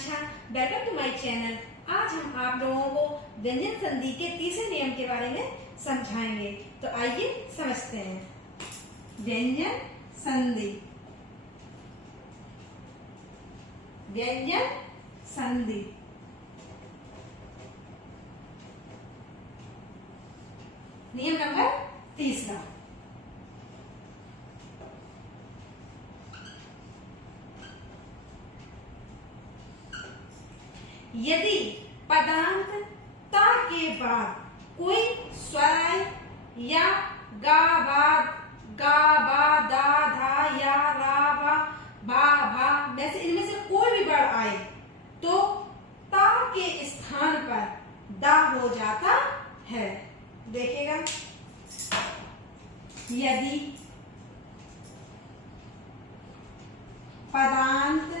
Akanksha, welcome to my channel. आज हम आप लोगों को व्यंजन संधि के तीसरे नियम के बारे में समझाएंगे। तो आइए समझते हैं। व्यंजन संधि। व्यंजन संधि नियम नंबर तीसरा। यदि पदांत ता के बाद कोई स्वर या गा बाद गा बा दा धा या रा बा भा वैसे इनमें से कोई भी वर्ण आए तो ता के स्थान पर दा हो जाता है। देखिएगा, यदि पदांत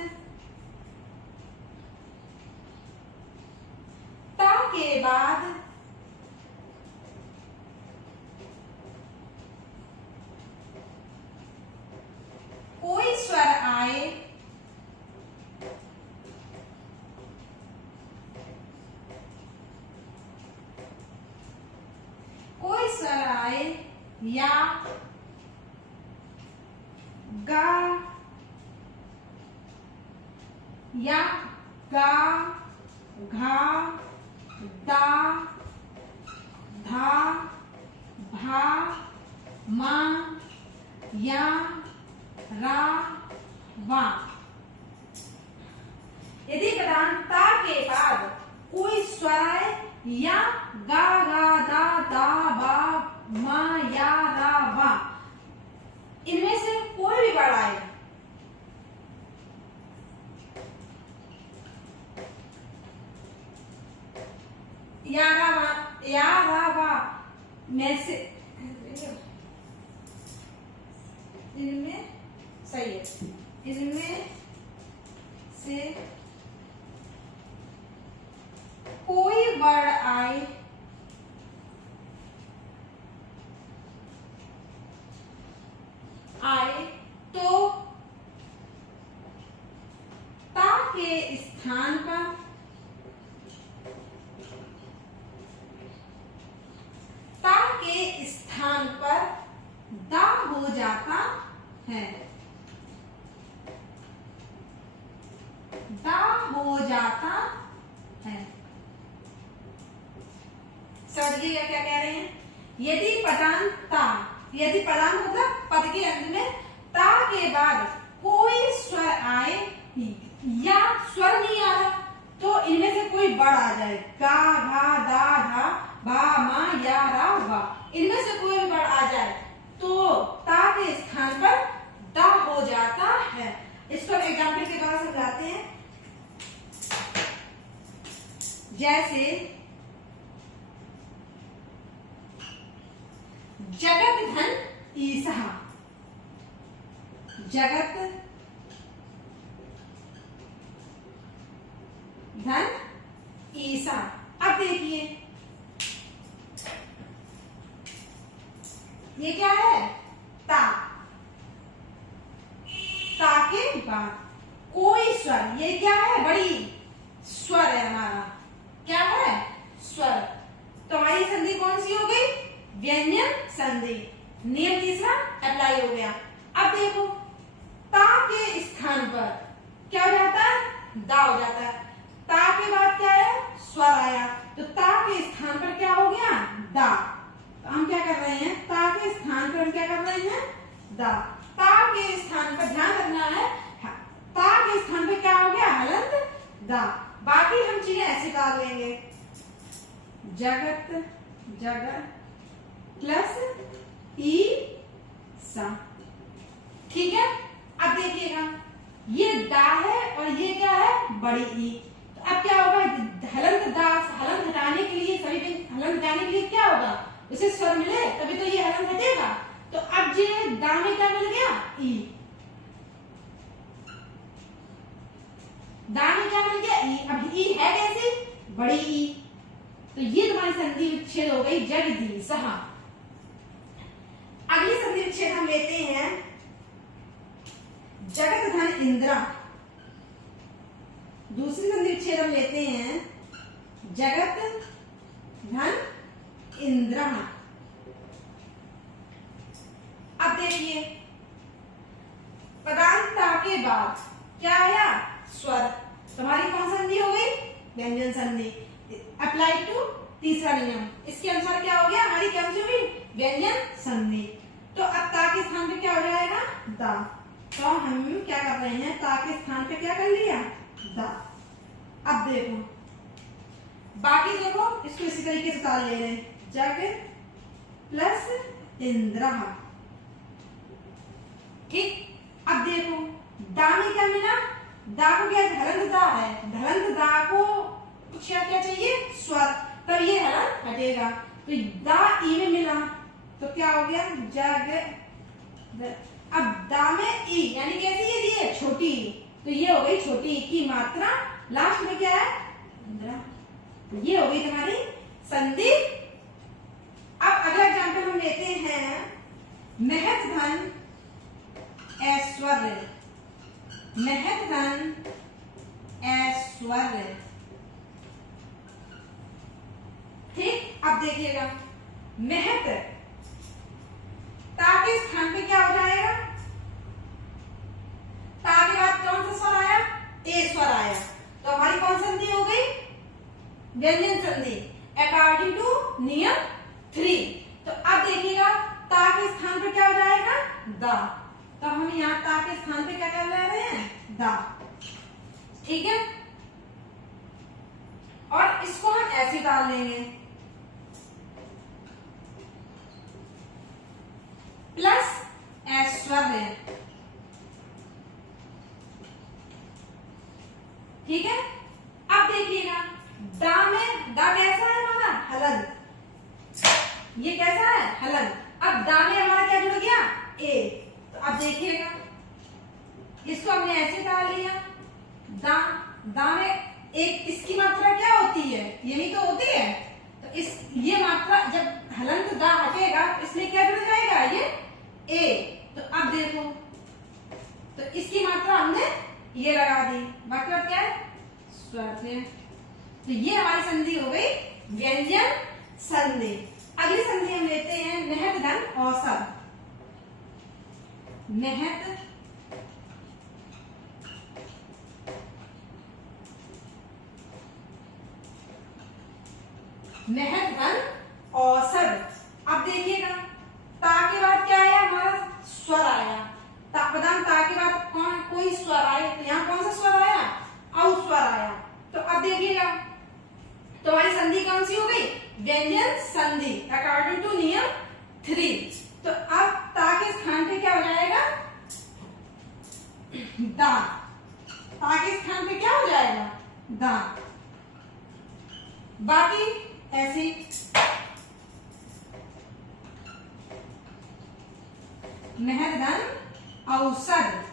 ता के बाद कोई स्वर आए या गा या गा घा दा धा भा मा या रा वा। यदि पदांत ता के बाद कोई स्वर आए या गा गा दा दा बा मा या रा वा, इनमें से कोई भी वर्ण आए या रा वा में से इनमें सही है, इनमें से कोई वर्ण आए तो ता के स्थान पर दा हो जाता है। दा हो जाता है। समझिएगा क्या कह रहे हैं। यदि पदांत मतलब पद के अंत में ता के बाद कोई स्वर आए या स्वर नहीं आ रहा तो इनमें से कोई वर्ण आ जाए, गा घा दा धा भा मा या रा वा, इनमें से कोई भी वर्ण आ जाए तो ता के स्थान पर दा हो जाता है। इसको एग्जाम्पल के द्वारा समझाते हैं। जैसे जगत धन ईसा, जगत धन ईसा। अब देखिए ये क्या है, ता। ता के बाद कोई स्वर, ये क्या है, बड़ी स्वर है हमारा, क्या है, स्वर। तो हमारी संधि कौन सी हो गई, व्यंजन संधि। नियम तीसरा अप्लाई हो गया। अब देखो ता के स्थान पर क्या हो जाता है, दा हो जाता है। ता के बाद क्या है, स्वर आया तो ता के स्थान पर क्या हो गया, दा। तो हम क्या कर रहे हैं, ता के स्थान पर हम क्या कर रहे हैं, दा। ता के स्थान पर ध्यान रखना है, ता के स्थान पर क्या हो गया, हलंत दा। बाकी हम चीजें ऐसे डाल लेंगे, जगत जगत प्लस ई सा। ठीक है। अब देखिएगा ये दा है और ये क्या है, बड़ी ई। तो अब क्या होगा, हलंत दा, हलंत हटाने के लिए, सभी हलंत हटाने के लिए क्या होगा, उसे स्वर मिले तभी तो ये हलंत हटेगा। तो अब ये दा में क्या मिल गया, ई। दा में क्या मिल गया, ई। अब ई है कैसी, बड़ी ई। तो ये तुम्हारी संधि विच्छेद हो गई जगदीशः। अगली संधि विच्छेद हम लेते हैं जगत धन इंद्रा। दूसरी जगत धन इंद्र। अब देखिए पदांता के बाद क्या आया? स्वर। तुम्हारी कौन संधि हो गई? व्यंजन संधि। अप्लाई टू तीसरा नियम। इसके अनुसार क्या हो गया? हमारी क्या हो गई? व्यंजन संधि। तो अब ता के स्थान पे क्या हो जाएगा? दा। तो हम क्या कर रहे हैं? ता के स्थान पे क्या कर लिया? दा। अब देखो बाकी, देखो इसको इसी तरीके से ताल ले रहे हैं। जग प्लस इंद्र। ठीक। अब देखो दा में क्या मिला? दा को क्या? हलंत दा है। हलंत दा को कुछ क्या चाहिए? स्वर। तब ये हलन हटेगा। तो दा ई में मिला तो क्या हो गया? जग। अब दा में ई यानी कैसी है? ये छोटी ई। तो ये हो गई छोटी ई की मात्रा। लास्ट में क्या है? इंद्र। ये हो गई तुम्हारी संधि। अब अगला एग्जाम्पल हम लेते हैं महत धन ऐश्वर्य। महत धन ऐश्वर्य। ठीक। अब देखिएगा महत ता के स्थान पे क्या हो जाएगा? ता के बाद कौन सा स्वर आया? ए स्वर आया। तो हमारी कौन संधि हो गई? व्यंजन संधि अकॉर्डिंग टू नियम 3। तो अब देखिएगा ता के स्थान पे क्या हो जाएगा? दा। तो हम यहाँ ता के स्थान पे क्या कर रहे हैं? दा। ठीक है। और इसको हम ऐसे डाल लेंगे प्लस ऐश्वर्य। ठीक है। अब देखिएगा दा में दा कैसा है हमारा? हलन। ये कैसा है? हलन। अब दा में हमारा क्या जुड़ गया? ए। तो अब देखिएगा इसको हमने ऐसे डाल लिया। दा दा में एक इसकी मात्रा क्या होती है? यही तो होती है। तो इस ये मात्रा जब हलंत दा हटेगा इसलिए क्या जुड़ जाएगा? ये ए। तो अब देखो तो इसकी मात्रा हमने ये लगा दी। बाकी और क्या है? स्वर। तो ये हमारी संधि हो गई व्यंजन संधि। अगली संधि हम लेते हैं महत धन औसत। महत महत धन औसत। अब देखिएगा ता के बाद क्या आया? हमारा स्वर आया। पदांत ता के बाद कौन कोई स्वर आया? तो यहाँ कौन सा स्वर आया? औ स्वर आया। तो अब देखिएगा तो हमारी संधि कौन सी हो गई? व्यंजन संधि अकॉर्डिंग टू नियम 3। तो अब ता के स्थान पे क्या हो जाएगा? दा। ता के स्थान पे क्या हो जाएगा? दा। बाकी ऐसे महत धन औसत।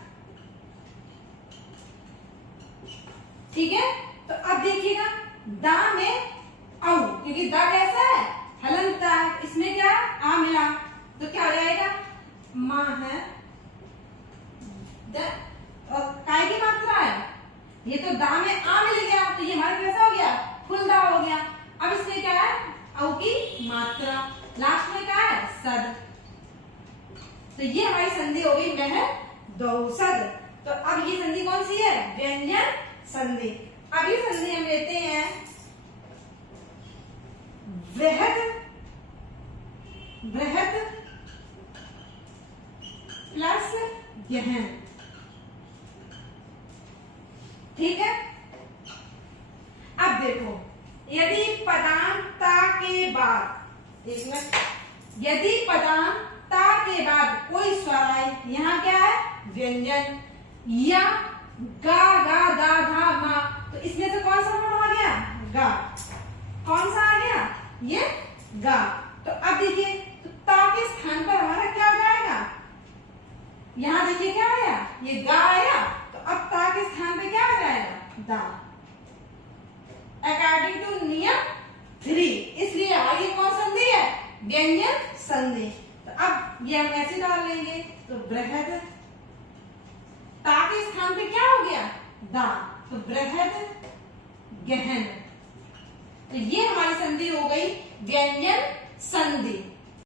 ठीक है। तो अब देखिएगा दा में औ, क्योंकि दा कैसा है? हलंत दा। इसमें क्या? आ मिला तो क्या हो जाएगा? मां है। और काय की मात्रा है? ये तो दा में आ मिल गया तो ये हमारा कैसा हो गया? फुल दा हो गया। अब इसमें क्या है? औ की मात्रा। लास्ट में क्या है? सद। तो ये हमारी संधि हो गई महत दौसद। तो अब ये संधि कौन सी है? व्यंजन संधि। अगली संधि हम लेते हैं बृहद। बृहद प्लस गहन। ठीक है। अब देखो यदि पदांता के बाद, एक मिनट, यदि पदांता के बाद कोई स्वर आए, यहाँ क्या है? व्यंजन। या गा गा दा धा मा, तो इसमें से कौन सा वर्ड आ गया? गा। कौन सा आ गया? ये गा। तो अब देखिए तो ता के स्थान पर हमारा क्या हो जाएगा? यहाँ देखिए क्या आया? ये गा आया। तो अब ता के स्थान पे क्या आ जाएगा? दा। अकॉर्डिंग टू नियम 3। इसलिए हमारी कौन संधि है? व्यंजन संधि। तो अब ये हम ऐसे डाल लेंगे तो बृहद। ता के स्थान पे क्या हो गया? दा। तो बृहद गहन। तो ये हमारी संधि हो गई व्यंजन संधि।